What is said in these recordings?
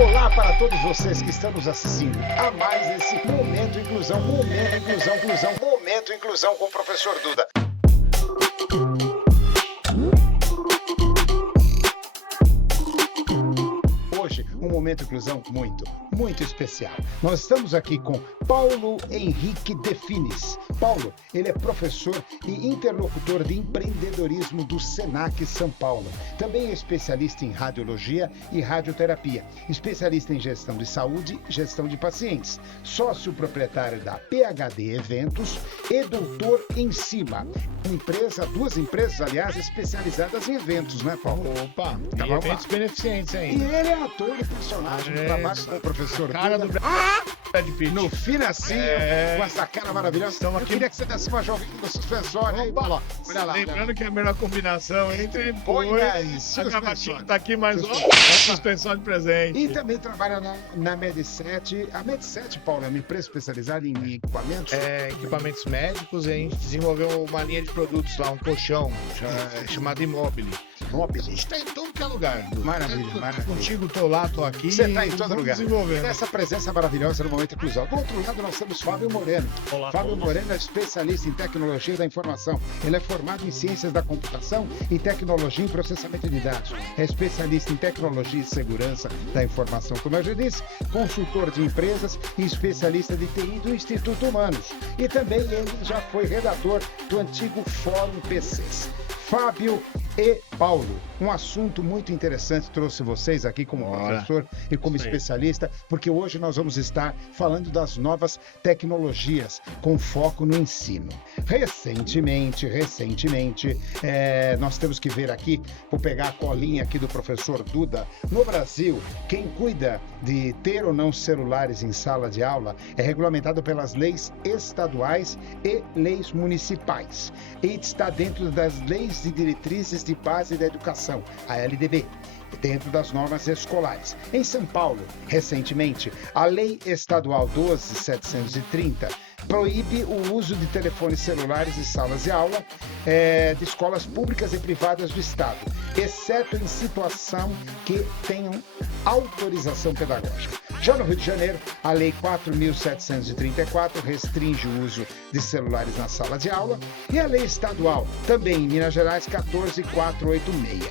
Olá para todos vocês que estão nos assistindo a mais esse Momento Inclusão, Momento Inclusão com o professor Duda. Hoje, um Momento Inclusão muito especial. Nós estamos aqui com Paulo Henrique Defines. Paulo, ele é professor e interlocutor de empreendedorismo do Senac São Paulo. Também é especialista em radiologia e radioterapia, especialista em gestão de saúde e gestão de pacientes, sócio proprietário da PHD Eventos e doutor em CIMA. Duas empresas, aliás, especializadas em eventos, né, Paulo? Opa, Tá e bom, eventos beneficentes E ainda. ele é ator e personagem, trabalha com o professor Cara do Duda. Brad Pitt. No Finacinho, com essa cara maravilhosa. Estamos Eu aqui- queria que você desse uma joguinha no suspensório aí, Paulo. Olha lá. Lembrando que é a melhor combinação entre Põe dois. aí, A suspensório. gravatinha tá aqui, mas ó, Suspensório. suspensão de presente. E também trabalha na Med7. A Med7, Paulo, é uma empresa especializada em equipamentos. Equipamentos médicos, e a gente desenvolveu uma linha de produtos lá, um colchão chamado Immobile. A gente tá em todo que é lugar. Du. Maravilha, Tô maravilha. Contigo, tô lá, tô aqui. Você está em todo vamos lugar. desenvolvendo. Essa presença maravilhosa no Momento Inclusão. Do outro lado, nós temos Fábio Moreno. Olá, Fábio todos. Moreno é especialista em tecnologia da informação. Ele é formado em ciências da computação e tecnologia em processamento de dados. É especialista em tecnologia e segurança da informação, como eu já disse, consultor de empresas e especialista de TI do Instituto Humanos. E também ele já foi redator do antigo Fórum PCs. Fábio e Paulo, um assunto muito interessante trouxe vocês aqui como Bora. professor e como Isso aí. especialista, porque hoje nós vamos estar falando das novas tecnologias com foco no ensino. Recentemente, nós temos que ver aqui, vou pegar a colinha aqui do professor Duda, no Brasil, quem cuida de ter ou não celulares em sala de aula é regulamentado pelas leis estaduais e leis municipais. E está dentro das leis de diretrizes de base da educação, a LDB, dentro das normas escolares. Em São Paulo, recentemente, a Lei Estadual 12.730 proíbe o uso de telefones celulares em salas de aula de escolas públicas e privadas do Estado, exceto em situação que tenham autorização pedagógica. Já no Rio de Janeiro, a Lei 4.734 restringe o uso de celulares na sala de aula e a Lei Estadual, também em Minas Gerais, 14.486.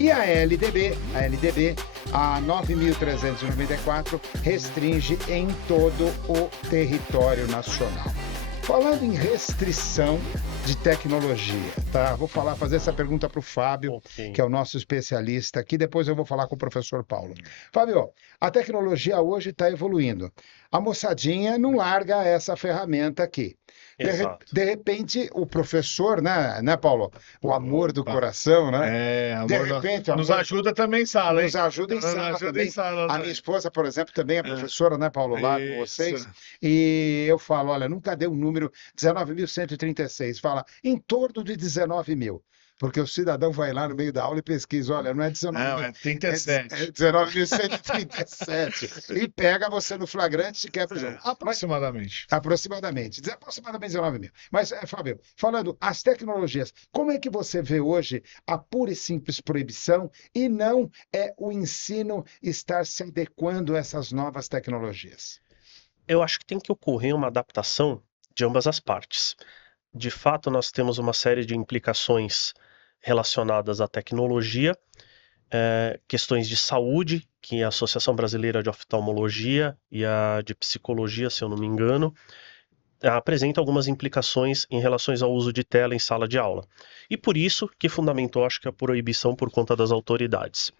E a LDB, a 9.394, restringe em todo o território nacional. Falando em restrição de tecnologia, tá? Vou fazer essa pergunta para o Fábio, Ok. que é o nosso especialista aqui, depois eu vou falar com o professor Paulo. Fábio, a tecnologia hoje está evoluindo. A moçadinha não larga essa ferramenta aqui. Exato. De repente, o professor, né, Paulo? O amor do Opa. coração, né? Amor, De repente, nos amor- ajuda também em sala, hein? Nos ajuda em Nos sala ajuda também. em sala A também. minha esposa, por exemplo, também é professora, né, Paulo, lá com Isso. vocês. E eu falo, olha, nunca deu um número 19.136. Fala, em torno de 19 mil. Porque o cidadão vai lá no meio da aula e pesquisa, olha, não é 19 Não, mil, é 37. é 19.137. E pega você no flagrante e quebra o jogo. Aproximadamente. Aproximadamente 19 mil. Mas, Fábio, falando as tecnologias, como é que você vê hoje a pura e simples proibição e não o ensino estar se adequando a essas novas tecnologias? Eu acho que tem que ocorrer uma adaptação de ambas as partes. De fato, nós temos uma série de implicações relacionadas à tecnologia, questões de saúde, que a Associação Brasileira de Oftalmologia e a de Psicologia, se eu não me engano, apresenta algumas implicações em relação ao uso de tela em sala de aula. E por isso que fundamentou, acho que a proibição por conta das autoridades.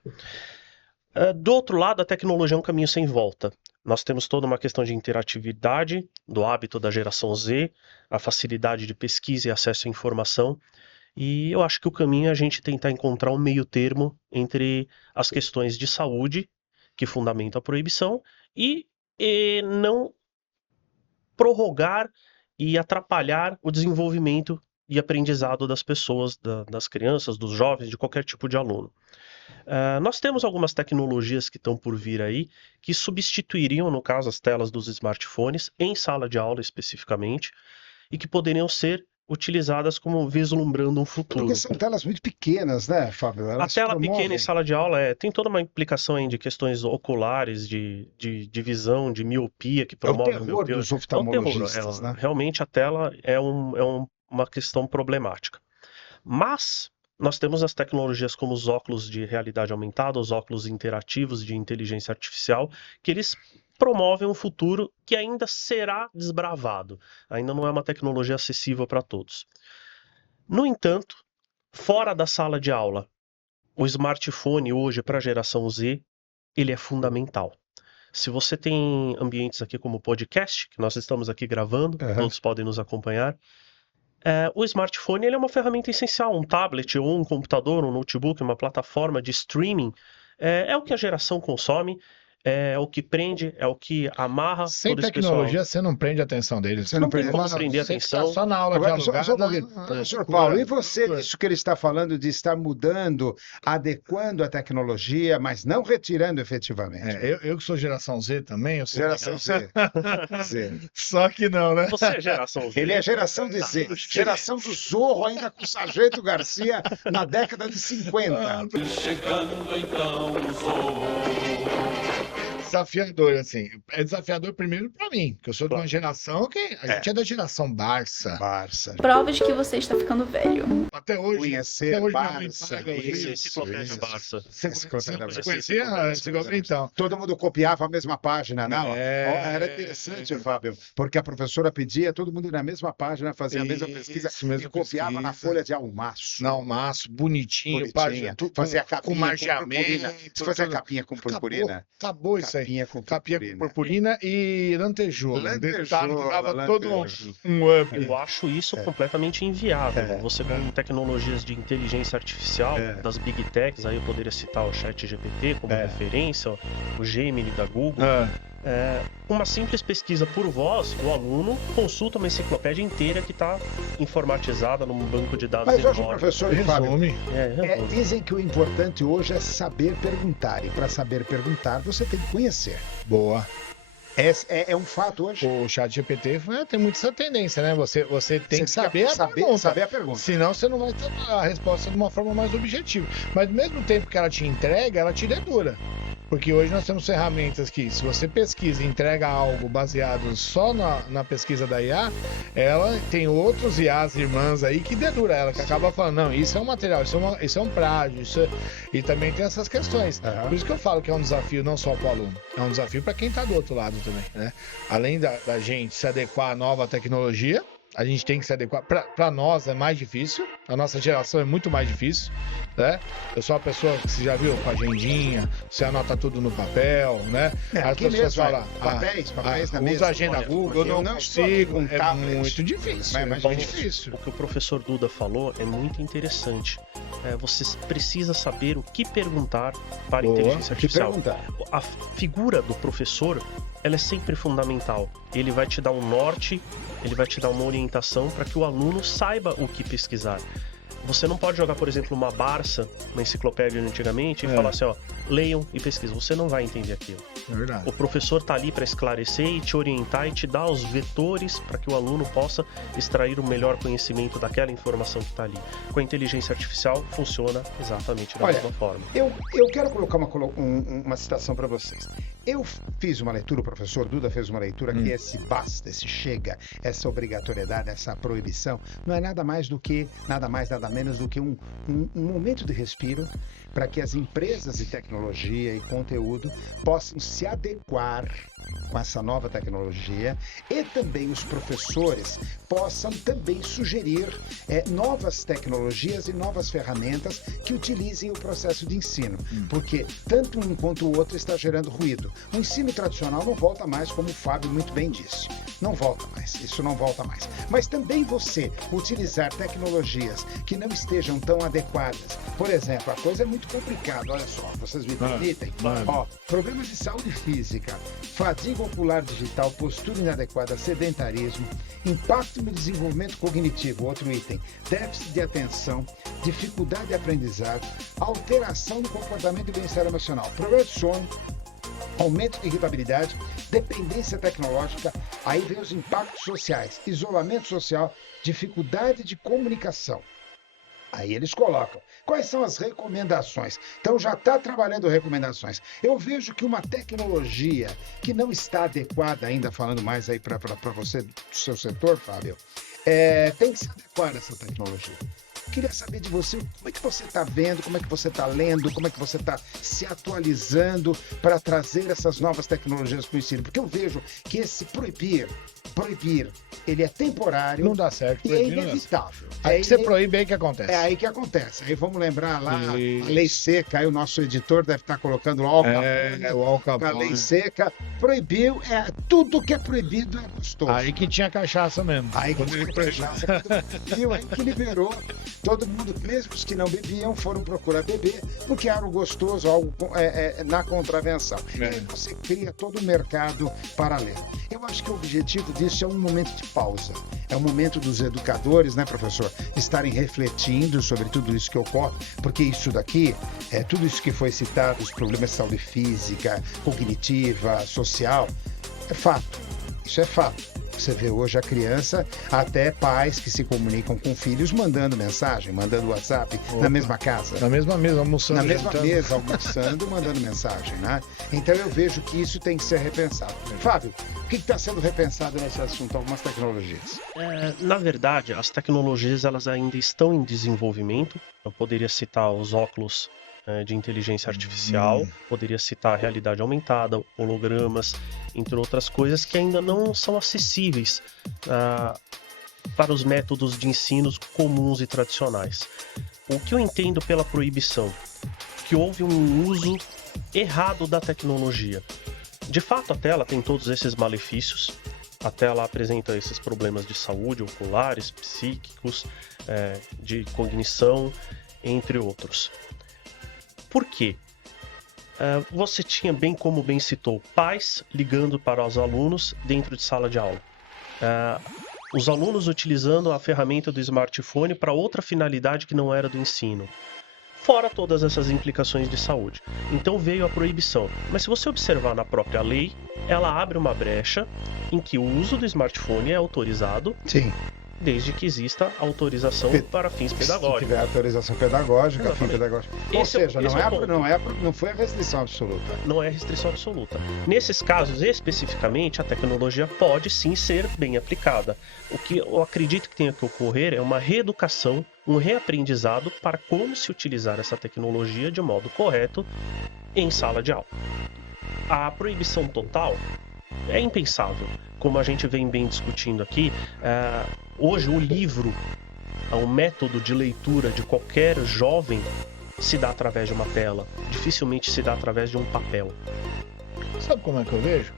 Do outro lado, a tecnologia é um caminho sem volta. Nós temos toda uma questão de interatividade, do hábito da geração Z, a facilidade de pesquisa e acesso à informação, e eu acho que o caminho é a gente tentar encontrar um meio termo entre as questões de saúde, que fundamentam a proibição, e não prorrogar e atrapalhar o desenvolvimento e aprendizado das pessoas, das crianças, dos jovens, de qualquer tipo de aluno. Nós temos algumas tecnologias que estão por vir aí, que substituiriam, no caso, as telas dos smartphones, em sala de aula especificamente, e que poderiam ser utilizadas como vislumbrando um futuro. Porque são telas muito pequenas, né, Fábio? A tela pequena em sala de aula tem toda uma implicação aí de questões oculares, de visão, de miopia, que promove o terror dos oftalmologistas, né? Realmente a tela é uma questão problemática. Mas nós temos as tecnologias como os óculos de realidade aumentada, os óculos interativos de inteligência artificial, que eles promovem um futuro que ainda será desbravado. Ainda não é uma tecnologia acessível para todos. No entanto, fora da sala de aula, o smartphone hoje para a geração Z, ele é fundamental. Se você tem ambientes aqui como podcast, que nós estamos aqui gravando, todos podem nos acompanhar, o smartphone ele é uma ferramenta essencial, um tablet ou um computador, um notebook, uma plataforma de streaming, é o que a geração consome, é o que prende, é o que amarra sem todo esse tecnologia, pessoal. você não prende a atenção deles. Você não tem como prender a atenção. Só na aula dialogada. Professor Paulo, e você, isso que ele está falando de estar mudando, adequando a tecnologia, mas não retirando efetivamente? Eu que sou geração Z também. Geração Z. Só que não, né? Você é geração Z. Ele é geração de Z. Geração do Zorro, ainda com o Sargento Garcia, na década de 50. Chegando então o Zorro. Desafiador, assim. É desafiador primeiro pra mim, que eu sou de uma geração que a gente é da geração Barça. Prova de que você está ficando velho. Até hoje. Conhecer Barça. Enciclopédia Barça. Você conhecia a enciclopédia, então? Todo mundo copiava a mesma página, não? Era interessante, Fábio, porque a professora pedia, todo mundo ir na mesma página, fazia a mesma pesquisa e copiava na folha de almaço. Na almaço, bonitinho. Página, fazia capinha com margeamento. Você fazia capinha com purpurina? Acabou isso aí. Capinha com purpurina e lantejoula. Dava todo um up. Eu acho isso completamente inviável. Você com tecnologias de inteligência artificial, das Big Techs, aí eu poderia citar o ChatGPT como referência, o Gemini da Google. Uma simples pesquisa por voz, o aluno consulta uma enciclopédia inteira que está informatizada num banco de dados enorme. Mas hoje, professor Fábio, dizem que o importante hoje é saber perguntar. E para saber perguntar, você tem que conhecer. Boa. É um fato hoje. O ChatGPT tem muito essa tendência, né? Você tem que saber a pergunta. Senão você não vai ter a resposta de uma forma mais objetiva. Mas ao mesmo tempo que ela te entrega, ela te dedura. Porque hoje nós temos ferramentas que, se você pesquisa e entrega algo baseado só na pesquisa da IA, ela tem outros IAs irmãs aí que dedura ela, que acaba falando, não, isso é um material, isso é um plágio, e também tem essas questões. Por isso que eu falo que é um desafio não só para o aluno, é um desafio para quem está do outro lado também, né? Além da gente se adequar à nova tecnologia, a gente tem que se adequar. Para nós é mais difícil, a nossa geração é muito mais difícil, né? Eu sou uma pessoa que você já viu com a agendinha, você anota tudo no papel, né? As pessoas falam, papéis na mesa. Usa agenda Google, eu não consigo, é muito difícil. É mais difícil. O que o professor Duda falou é muito interessante. Você precisa saber o que perguntar para a inteligência artificial. A figura do professor, ela é sempre fundamental. Ele vai te dar um norte, ele vai te dar uma orientação para que o aluno saiba o que pesquisar. Você não pode jogar, por exemplo, uma Barça, uma enciclopédia antigamente, e falar assim, leiam e pesquisem. Você não vai entender aquilo. É verdade. O professor está ali para esclarecer e te orientar e te dar os vetores para que o aluno possa extrair o melhor conhecimento daquela informação que está ali. Com a inteligência artificial, funciona exatamente da mesma forma. Eu quero colocar uma citação para vocês. Eu fiz uma leitura, o professor Duda fez uma leitura que esse basta, esse chega, essa obrigatoriedade, essa proibição, não é nada mais, nada menos do que um momento de respiro para que as empresas de tecnologia e conteúdo possam se adequar com essa nova tecnologia e também os professores possam também sugerir novas tecnologias e novas ferramentas que utilizem o processo de ensino, porque tanto um quanto o outro está gerando ruído. O ensino tradicional não volta mais, como o Fábio muito bem disse. Não volta mais, isso não volta mais. Mas também você utilizar tecnologias que não estejam tão adequadas. Por exemplo, a coisa é muito complicada, olha só, vocês me permitem? Problemas de saúde física, fadiga ocular digital, postura inadequada, sedentarismo, impacto no desenvolvimento cognitivo, outro item, déficit de atenção, dificuldade de aprendizado, alteração do comportamento e bem-estar emocional, problema de sono, aumento de irritabilidade, dependência tecnológica, Aí vem os impactos sociais, isolamento social, dificuldade de comunicação. Aí eles colocam. Quais são as recomendações? Então já está trabalhando recomendações. Eu vejo que uma tecnologia que não está adequada ainda, falando mais aí para você, do seu setor, Fábio, tem que se adequar a essa tecnologia. Queria saber de você, como é que você está vendo, como é que você está lendo, como é que você está se atualizando para trazer essas novas tecnologias para o ensino. Porque eu vejo que esse proibir, ele é temporário. Não dá certo. E é inevitável. Aí você proíbe, aí que acontece. É aí que acontece. Aí vamos lembrar lá, a lei seca, aí o nosso editor deve estar colocando lá o Al Capone. A lei seca proibiu, tudo que é proibido é gostoso. Aí que tinha cachaça mesmo. Aí que tinha cachaça, proibiu, aí que liberou. Todo mundo, mesmo os que não bebiam, foram procurar beber, porque era o gostoso, algo na contravenção. E aí você cria todo um mercado paralelo. Eu acho que o objetivo disso é um momento de pausa. É um momento dos educadores, né, professor, estarem refletindo sobre tudo isso que ocorre, porque isso daqui, tudo isso que foi citado, os problemas de saúde física, cognitiva, social, é fato. Isso é fato. Você vê hoje a criança, até pais que se comunicam com filhos mandando mensagem, mandando WhatsApp, na mesma casa. Na mesma mesa, almoçando. Na mesma mesa, almoçando, mandando mensagem, né? Então eu vejo que isso tem que ser repensado. Fábio, o que está sendo repensado nesse assunto? Algumas tecnologias. Na verdade, as tecnologias elas ainda estão em desenvolvimento. Eu poderia citar os óculos de inteligência artificial, poderia citar a realidade aumentada, hologramas, entre outras coisas que ainda não são acessíveis para os métodos de ensino comuns e tradicionais. O que eu entendo pela proibição? Que houve um uso errado da tecnologia. De fato, a tela tem todos esses malefícios. A tela apresenta esses problemas de saúde, oculares, psíquicos, de cognição, entre outros. Por quê? Você tinha, como bem citou, pais ligando para os alunos dentro de sala de aula. Os alunos utilizando a ferramenta do smartphone para outra finalidade que não era do ensino. Fora todas essas implicações de saúde. Então veio a proibição. Mas se você observar na própria lei, ela abre uma brecha em que o uso do smartphone é autorizado. Sim. Desde que exista autorização para fins pedagógicos. Se tiver autorização pedagógica, fim pedagógico. Ou seja, não foi a restrição absoluta. Não é restrição absoluta. Nesses casos, especificamente, a tecnologia pode sim ser bem aplicada. O que eu acredito que tenha que ocorrer é uma reeducação, um reaprendizado para como se utilizar essa tecnologia de modo correto em sala de aula. A proibição total é impensável. Como a gente vem bem discutindo aqui, hoje o livro, um método de leitura de qualquer jovem, se dá através de uma tela. Dificilmente se dá através de um papel. Sabe como é que eu vejo?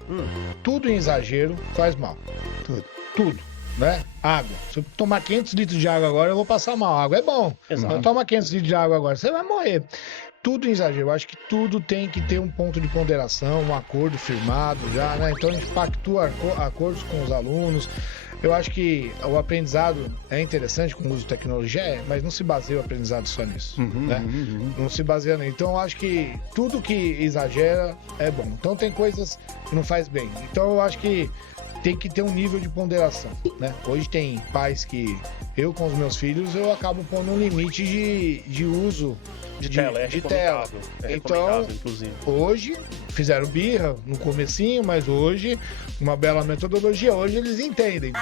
Tudo em exagero faz mal. Tudo. Né? Água. Se eu tomar 500 litros de água agora, eu vou passar mal. Água é bom. Exato. Eu tomar 500 litros de água agora, você vai morrer. Tudo em exagero. Eu acho que tudo tem que ter um ponto de ponderação, um acordo firmado já, né? Então a gente pactua acordos com os alunos. Eu acho que o aprendizado é interessante com o uso de tecnologia, mas não se baseia o aprendizado só nisso, né? Não se baseia nisso. Então eu acho que tudo que exagera é bom. Então tem coisas que não faz bem. Então eu acho que tem que ter um nível de ponderação, né? Hoje tem pais que eu com os meus filhos eu acabo pondo um limite de uso de tela. Então, inclusive. Hoje fizeram birra no comecinho, mas hoje uma bela metodologia. Hoje eles entendem.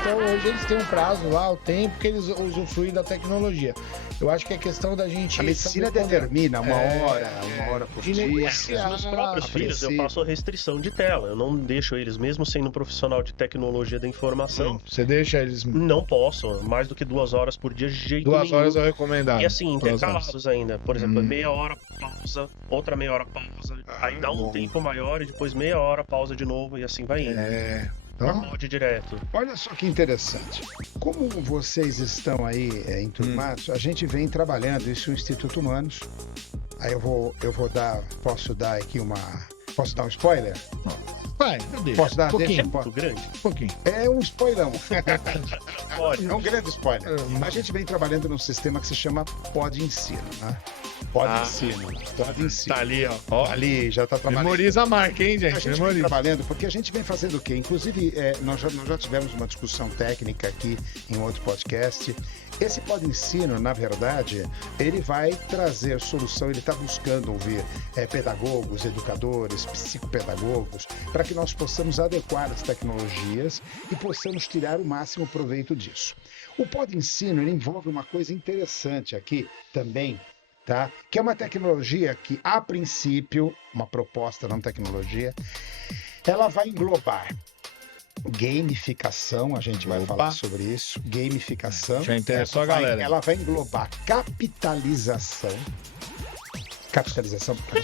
Então hoje eles têm um prazo lá, o tempo que eles usufruem da tecnologia. Eu acho que é questão da gente... A medicina determina uma hora por dia. Os meus próprios filhos, eu faço restrição de tela. Eu não deixo eles, mesmo sendo profissional de tecnologia da informação... Você deixa eles... Não posso. Mais do que 2 horas por dia, de jeito nenhum. 2 horas é recomendado. E assim, intercalados ainda. Por exemplo, meia hora pausa, outra meia hora pausa. Aí dá um tempo maior e depois meia hora pausa de novo e assim vai indo. Então, pode direto. Olha só que interessante. Como vocês estão aí enturmados, a gente vem trabalhando isso no Instituto Humanos. Aí eu vou dar, posso dar aqui posso dar um spoiler? Vai, deixa. Posso dar? Pouquinho. Muito grande? Pouquinho. É um spoilão. Pode. É um grande spoiler. A gente vem trabalhando num sistema que se chama Pod Ensino, né? Pode ensino. Tá ali, ó. Ali, já tá trabalhando. Memoriza a marca, hein, gente? A gente vem trabalhando, porque a gente vem fazendo o quê? Inclusive, nós já tivemos uma discussão técnica aqui em outro podcast. Esse Pode Ensino, na verdade, ele vai trazer solução, ele está buscando ouvir pedagogos, educadores, psicopedagogos, para que nós possamos adequar as tecnologias e possamos tirar o máximo proveito disso. O Pode Ensino, ele envolve uma coisa interessante aqui também, tá? Que é uma tecnologia que, a princípio, uma proposta, não tecnologia, ela vai englobar gamificação, a gente vai falar sobre isso, gamificação. Já interessou a galera. Ela vai englobar capitalização, porque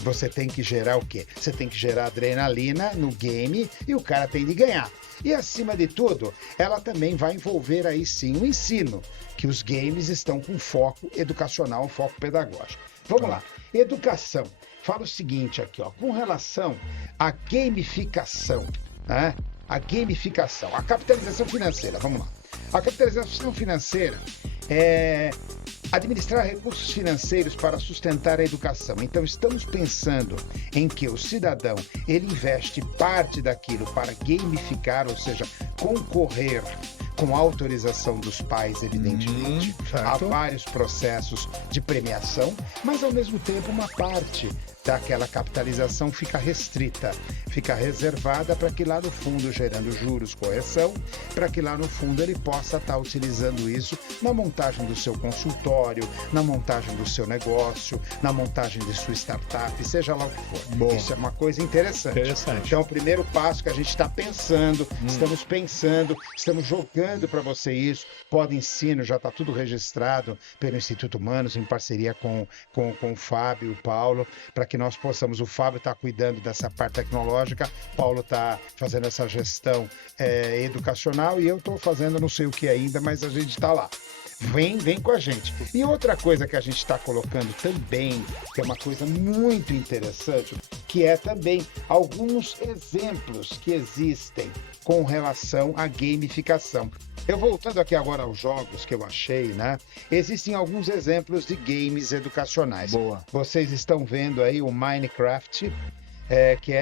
você tem que gerar o quê? Você tem que gerar adrenalina no game e o cara tem de ganhar. E acima de tudo, ela também vai envolver aí sim o ensino, que os games estão com foco educacional, foco pedagógico. Vamos lá, educação. Fala o seguinte aqui, ó, com relação à gamificação, né? A gamificação, a capitalização financeira, vamos lá. A capitalização financeira é administrar recursos financeiros para sustentar a educação. Então, estamos pensando em que o cidadão, ele investe parte daquilo para gamificar, ou seja, concorrer com autorização dos pais, evidentemente. Há vários processos de premiação, mas, ao mesmo tempo, uma parte daquela capitalização fica restrita, fica reservada para que lá no fundo, gerando juros, correção, para que lá no fundo ele possa estar utilizando isso na montagem do seu consultório, na montagem do seu negócio, na montagem de sua startup, seja lá o que for. Bom, isso é uma coisa interessante. Então, o primeiro passo que a gente está pensando, estamos jogando para você isso. Pode Ensino, já está tudo registrado pelo Instituto Humanos, em parceria com o Fábio e o Paulo, para que nós possamos, o Fábio está cuidando dessa parte tecnológica, Paulo está fazendo essa gestão educacional e eu estou fazendo não sei o que ainda, mas a gente está lá. Vem com a gente. E outra coisa que a gente está colocando também, que é uma coisa muito interessante, que é também alguns exemplos que existem com relação à gamificação. Eu voltando aqui agora aos jogos que eu achei, né? Existem alguns exemplos de games educacionais. Boa. Vocês estão vendo aí o Minecraft, que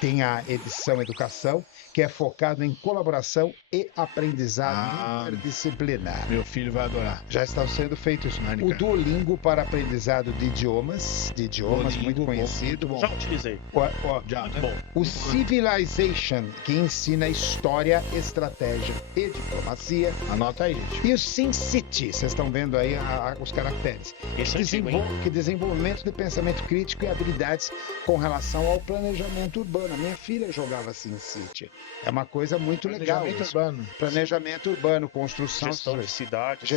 tem a edição educação, que é focado em colaboração e aprendizado interdisciplinar. Meu filho vai adorar. Já estão sendo feitos. O Duolingo para aprendizado de idiomas, Duolingo, muito conhecido. Já utilizei. O Civilization, que ensina história, estratégia e diplomacia. Anota aí, gente. E o SimCity, vocês estão vendo aí os caracteres. Que desenvolvimento de pensamento crítico e habilidades com relação ao planejamento urbano. A minha filha jogava SimCity. É uma coisa muito legal. Planejamento urbano, construção, gestão de cidades.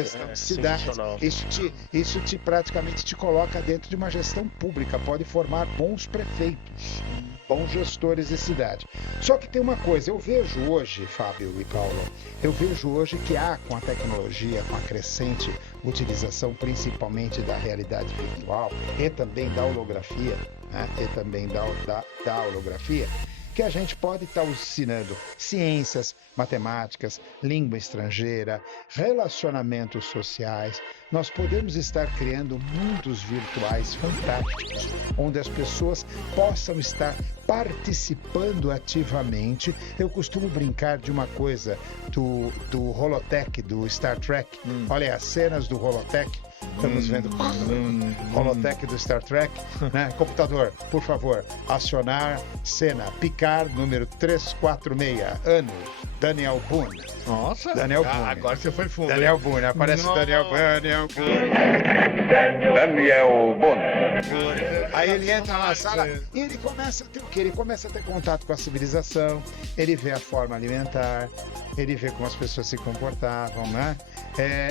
Isso praticamente te coloca dentro de uma gestão pública. Pode formar bons prefeitos, bons gestores de cidade. Só que tem uma coisa, eu vejo hoje, Fábio e Paulo, que com a tecnologia, com a crescente utilização principalmente da realidade virtual e também da holografia, que a gente pode estar ensinando ciências, matemáticas, língua estrangeira, relacionamentos sociais. Nós podemos estar criando mundos virtuais fantásticos, onde as pessoas possam estar participando ativamente. Eu costumo brincar de uma coisa do Holotech, do Star Trek. Olha as cenas do Holotech. Estamos vendo Holotech do Star Trek, né? Computador, por favor, acionar cena Picard número 346, ano Daniel Boone. Nossa, Daniel Boone. Agora você foi fundo. Daniel Boone, aparece Daniel Boone. Aí ele entra na sala e ele começa a ter o quê? Ele começa a ter contato com a civilização, ele vê a forma alimentar, ele vê como as pessoas se comportavam, né?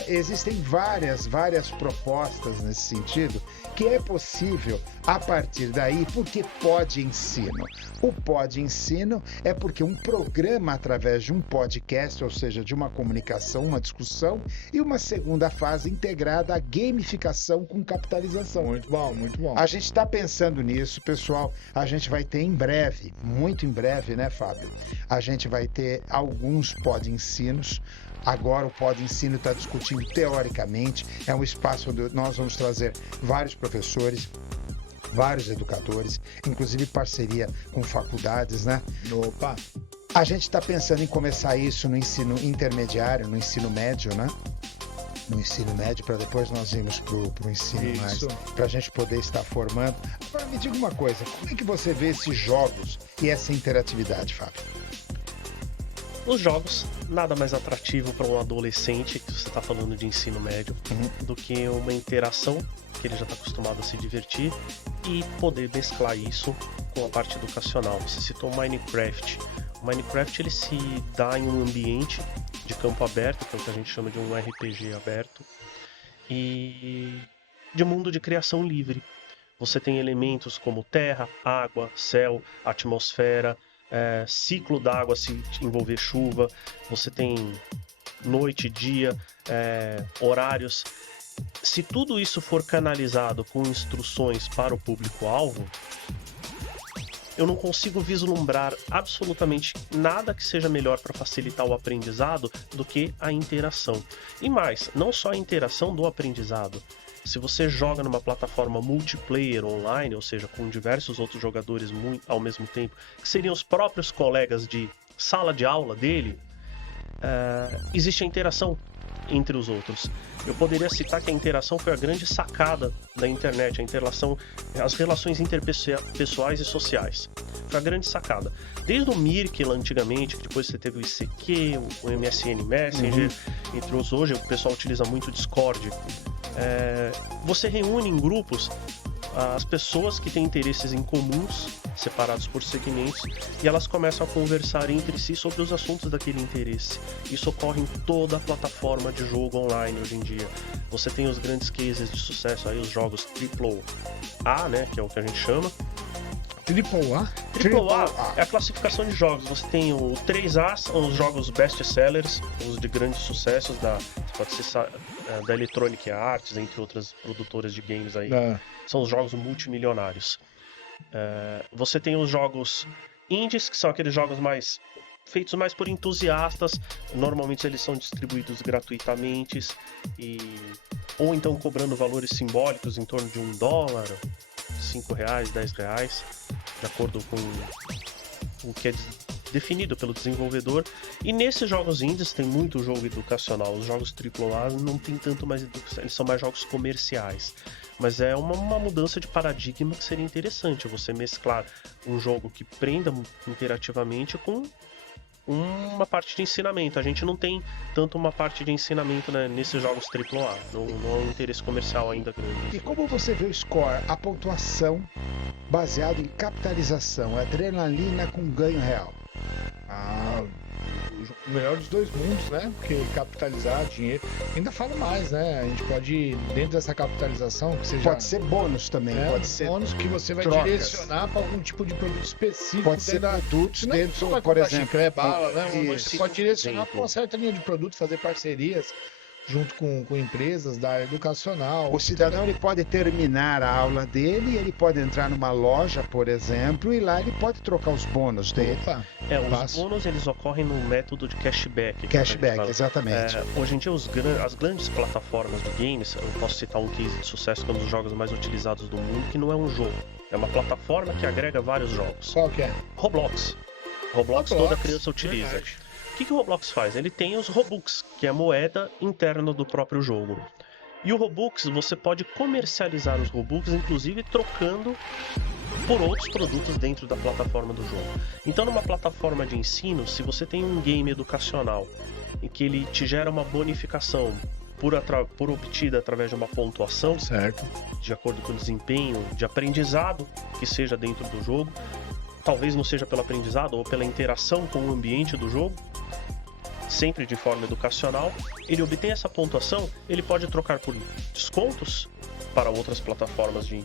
Existem várias propostas nesse sentido que é possível a partir daí, porque Pode Ensino. O Pode Ensino é porque um programa através de um um podcast, ou seja, de uma comunicação, uma discussão, e uma segunda fase integrada à gamificação com capitalização. Muito bom, muito bom. A gente está pensando nisso, pessoal. A gente vai ter em breve, muito em breve, né, Fábio? A gente vai ter alguns pod-ensinos. Agora o Pod Ensino está discutindo teoricamente, é um espaço onde nós vamos trazer vários professores, vários educadores, inclusive parceria com faculdades, né? Opa! A gente está pensando em começar isso no ensino intermediário, no ensino médio, né? No ensino médio, para depois nós irmos para o ensino mais, para a gente poder estar formando. Agora me diga uma coisa, como é que você vê esses jogos e essa interatividade, Fábio? Os jogos, nada mais atrativo para um adolescente, que você está falando de ensino médio, do que uma interação, que ele já está acostumado a se divertir, e poder mesclar isso com a parte educacional. Você citou o Minecraft. O Minecraft ele se dá em um ambiente de campo aberto, que é o que a gente chama de um RPG aberto, e de mundo de criação livre. Você tem elementos como terra, água, céu, atmosfera, ciclo d'água se envolver chuva, você tem noite, dia, horários. Se tudo isso for canalizado com instruções para o público-alvo, eu não consigo vislumbrar absolutamente nada que seja melhor para facilitar o aprendizado do que a interação. E mais, não só a interação do aprendizado. Se você joga numa plataforma multiplayer online, ou seja, com diversos outros jogadores ao mesmo tempo, que seriam os próprios colegas de sala de aula dele, existe a interação entre os outros. Eu poderia citar que a interação foi a grande sacada da internet, as relações interpessoais e sociais. Foi a grande sacada. Desde o Mirkla antigamente, que depois você teve o ICQ, o MSN Messenger, entre os hoje o pessoal utiliza muito o Discord. Você reúne em grupos as pessoas que têm interesses em comuns, separados por segmentos, e elas começam a conversar entre si sobre os assuntos daquele interesse. Isso ocorre em toda a plataforma de jogo online hoje em dia. Você tem os grandes cases de sucesso aí, os jogos AAA, né, que é o que a gente chama. AAA é a classificação de jogos. Você tem o 3A, os jogos best-sellers, os de grandes sucessos pode ser da Electronic Arts, entre outras produtoras de games aí. São os jogos multimilionários. Você tem os jogos indies, que são aqueles jogos feitos mais por entusiastas. Normalmente eles são distribuídos gratuitamente ou então cobrando valores simbólicos em torno de $1, R$5, R$10, de acordo com o que é definido pelo desenvolvedor. E nesses jogos indies tem muito jogo educacional. Os jogos AAA não tem tanto mais educação, eles são mais jogos comerciais. Mas é uma mudança de paradigma que seria interessante, você mesclar um jogo que prenda interativamente com uma parte de ensinamento. A gente não tem tanto uma parte de ensinamento, né, nesses jogos AAA. Não há um interesse comercial ainda grande. E como você vê o score, a pontuação baseado em capitalização, adrenalina com ganho real? O melhor dos dois mundos, né? Porque capitalizar dinheiro, ainda falo mais, né? A gente pode, dentro dessa capitalização, que seja... Pode ser bônus também, pode ser bônus que você vai direcionar para algum tipo de produto específico. Pode ser produtos dentro, por exemplo, bala, né? Você pode direcionar para uma certa linha de produto, fazer parcerias junto com empresas da área educacional. O cidadão ele pode terminar a aula dele, ele pode entrar numa loja, por exemplo, e lá ele pode trocar os bônus dele. Os bônus eles ocorrem no método de cashback. Cashback, exatamente. Hoje em dia as grandes plataformas de games, eu posso citar um case de sucesso que é um dos jogos mais utilizados do mundo, que não é um jogo, é uma plataforma que agrega vários jogos. Qual que é? Roblox toda criança utiliza. Verdade. O que o Roblox faz? Ele tem os Robux, que é a moeda interna do próprio jogo. E o Robux, você pode comercializar os Robux, inclusive trocando por outros produtos dentro da plataforma do jogo. Então, numa plataforma de ensino, se você tem um game educacional em que ele te gera uma bonificação por obtida através de uma pontuação, certo, de acordo com o desempenho de aprendizado que seja dentro do jogo, talvez não seja pelo aprendizado ou pela interação com o ambiente do jogo, sempre de forma educacional, ele obtém essa pontuação, ele pode trocar por descontos para outras plataformas de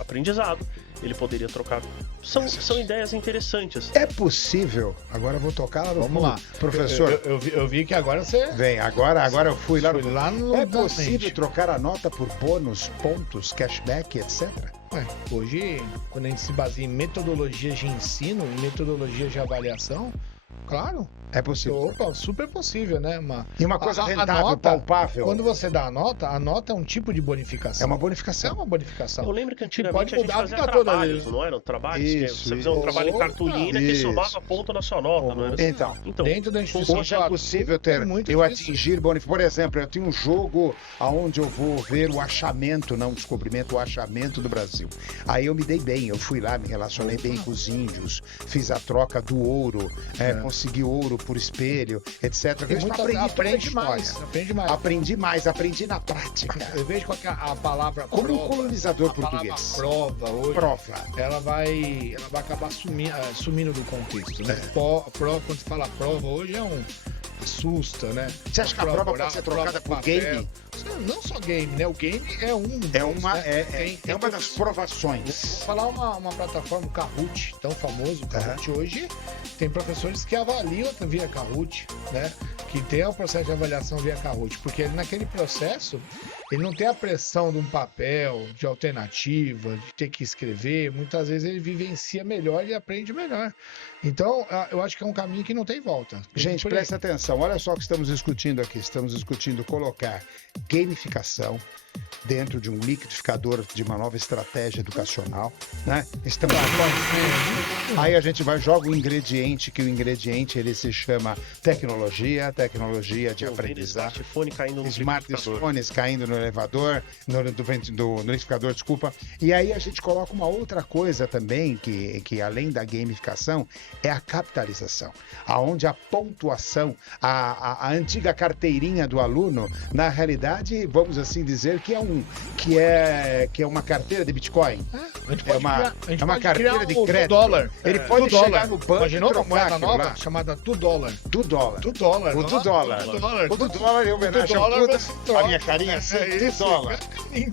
aprendizado, ele poderia trocar. São ideias interessantes. É possível, agora eu vou tocar lá no Vamos lá. Professor. Eu vi que agora você... Vem, agora eu fui lá no... É possível trocar a nota por bônus, pontos, cashback, etc? Hoje, quando a gente se baseia em metodologias de ensino, em metodologias de avaliação, claro. É possível. Opa, super possível, né? E uma coisa rentável, nota, palpável. Quando você dá a nota é um tipo de bonificação. É uma bonificação. É uma bonificação. Eu lembro que antigamente pode a gente fazia trabalhos, não eram trabalhos? Você fazia um trabalho em cartolina que somava ponto na sua nota, não era assim? Então dentro da instituição... Hoje é possível eu atingir bonificação. Por exemplo, eu tenho um jogo onde eu vou ver o achamento, não o descobrimento, o achamento do Brasil. Aí eu me dei bem, eu fui lá, me relacionei bem com os índios, fiz a troca do ouro, consegui ouro por espelho, etc. Aprende mais. Aprendi na prática. Eu vejo com a palavra como prova, um colonizador português. Prova hoje. Prova. Ela vai acabar sumindo do contexto, né? Prova, quando se fala prova hoje assusta, né? Você acha que a prova pode ser trocada por game? Não só game, né? O game é uma das provações. Vou falar uma plataforma, o Kahoot, tão famoso. O Kahoot hoje tem professores que avaliam via Kahoot, né? Que tem o processo de avaliação via Kahoot, porque naquele processo ele não tem a pressão de um papel, de alternativa, de ter que escrever. Muitas vezes ele vivencia melhor e aprende melhor. Então, eu acho que é um caminho que não tem volta. Gente, presta atenção. Olha só o que estamos discutindo aqui. Estamos discutindo colocar gamificação dentro de um liquidificador de uma nova estratégia educacional, né? Estamos aí a gente joga um ingrediente, que o ingrediente ele se chama tecnologia de aprendizagem. Smartphones caindo no elevador, no liquidificador, desculpa. E aí a gente coloca uma outra coisa também, que além da gamificação, é a capitalização, aonde a pontuação, a antiga carteirinha do aluno, na realidade, vamos assim dizer que é uma carteira de Bitcoin. É uma carteira de crédito. Dólar. Ele pode chegar no banco. Imaginou uma moeda nova chamada do dólar. Do dólar. Do dólar. O do dólar. O do dólar é homenagem a tudo. A minha carinha assim, do dólar.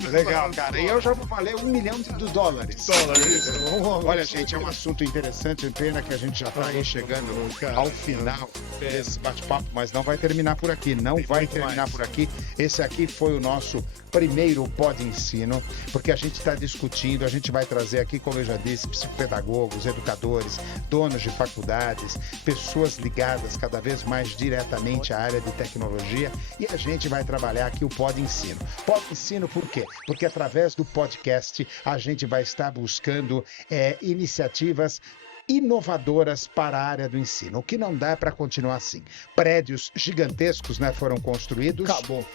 Legal, cara. E eu já vou valer 1 milhão de dólares. Olha, gente, é um assunto interessante. Pena que a gente já está aí chegando ao final desse bate-papo, mas não vai terminar por aqui. Não vai terminar por aqui. Esse aqui foi o nosso primeiro Pod Ensino, porque a gente está discutindo, a gente vai trazer aqui, como eu já disse, psicopedagogos, educadores, donos de faculdades, pessoas ligadas cada vez mais diretamente à área de tecnologia, e a gente vai trabalhar aqui o Pod Ensino. Pod Ensino por quê? Porque através do podcast a gente vai estar buscando iniciativas inovadoras para a área do ensino. O que não dá é para continuar assim. Prédios gigantescos, né, foram construídos. Acabou.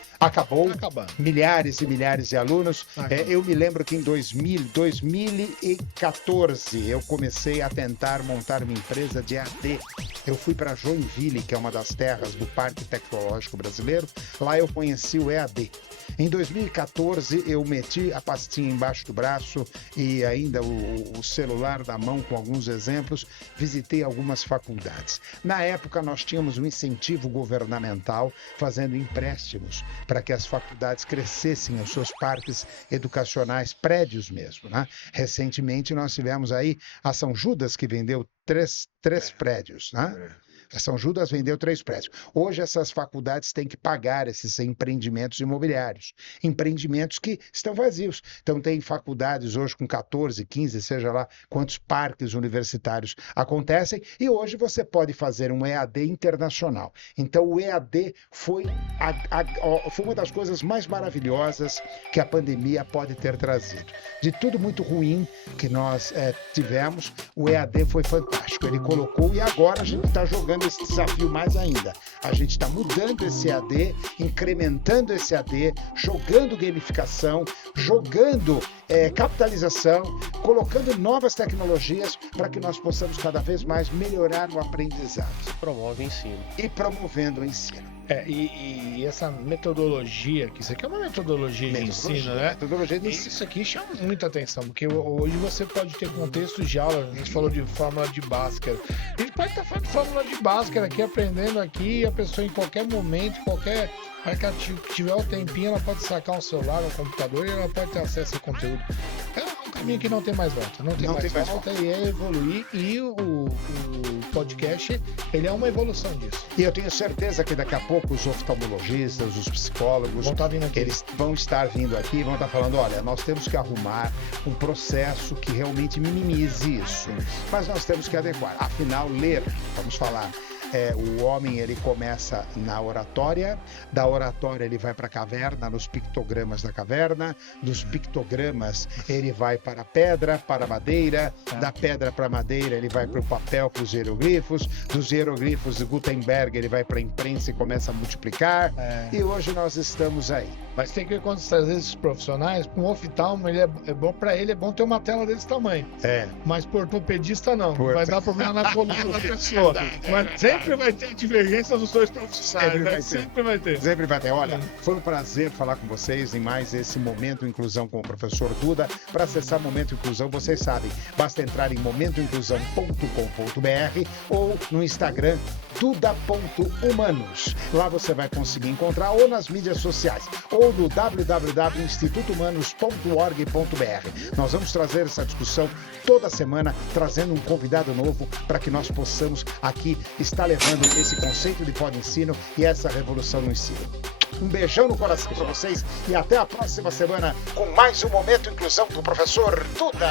Milhares e milhares de alunos. Eu me lembro que em 2014 eu comecei a tentar montar uma empresa de EAD. Eu fui para Joinville, que é uma das terras do Parque Tecnológico Brasileiro. Lá eu conheci o EAD. Em 2014 eu meti a pastinha embaixo do braço e ainda o celular na mão com alguns exemplos, visitei algumas faculdades. Na época nós tínhamos um incentivo governamental fazendo empréstimos para que as faculdades crescessem os seus parques educacionais, prédios mesmo, né? Recentemente nós tivemos aí a São Judas, que vendeu três prédios, né? A São Judas vendeu 3 prédios. Hoje essas faculdades têm que pagar esses empreendimentos imobiliários. Empreendimentos que estão vazios. Então tem faculdades hoje com 14, 15, seja lá quantos parques universitários acontecem. E hoje você pode fazer um EAD internacional. Então o EAD foi uma das coisas mais maravilhosas que a pandemia pode ter trazido. De tudo muito ruim que nós tivemos, o EAD foi fantástico. Ele colocou e agora a gente está jogando esse desafio mais ainda. A gente está mudando esse EAD, incrementando esse EAD, jogando gamificação, jogando capitalização, colocando novas tecnologias para que nós possamos cada vez mais melhorar o aprendizado. Promove o ensino. E promovendo o ensino. E essa metodologia, que isso aqui é uma metodologia de ensino, né? Isso aqui chama muita atenção, porque hoje você pode ter contextos de aula, a gente falou de fórmula de Bhaskara. A gente pode estar falando de fórmula de Bhaskara aqui, aprendendo aqui, a pessoa em qualquer momento, hora que ela tiver o tempinho, ela pode sacar um celular, um computador e ela pode ter acesso ao conteúdo. É um caminho que não tem mais volta. Não tem mais volta e é evoluir. E o podcast, ele é uma evolução disso. E eu tenho certeza que daqui a pouco os oftalmologistas, os psicólogos, eles vão estar vindo aqui e vão estar falando, olha, nós temos que arrumar um processo que realmente minimize isso. Mas nós temos que adequar. Afinal, ler, vamos falar... o homem, ele começa na oratória, da oratória ele vai para a caverna, nos pictogramas da caverna, dos pictogramas ele vai para a pedra, para a madeira, da pedra para a madeira ele vai para o papel, para os hieroglifos, dos hieroglifos de Gutenberg ele vai para a imprensa e começa a multiplicar, e hoje nós estamos aí. Mas tem que ver quando às vezes os profissionais, um oftalmo, ele é bom para ele, é bom ter uma tela desse tamanho. Mas por ortopedista não, vai dar problema na coluna da pessoa. Mas sempre vai ter divergência dos dois profissionais, sempre vai ter. Sempre vai ter. Olha, foi um prazer falar com vocês em mais esse Momento Inclusão com o professor Duda. Para acessar Momento Inclusão, vocês sabem, basta entrar em momentoinclusão.com.br ou no Instagram duda.humanos. Lá você vai conseguir encontrar, ou nas mídias sociais, ou no www.institutohumanos.org.br. Nós vamos trazer essa discussão toda semana, trazendo um convidado novo para que nós possamos aqui estar levando esse conceito de pós-ensino e essa revolução no ensino. Um beijão no coração para vocês e até a próxima semana com mais um Momento Inclusão do professor Duda.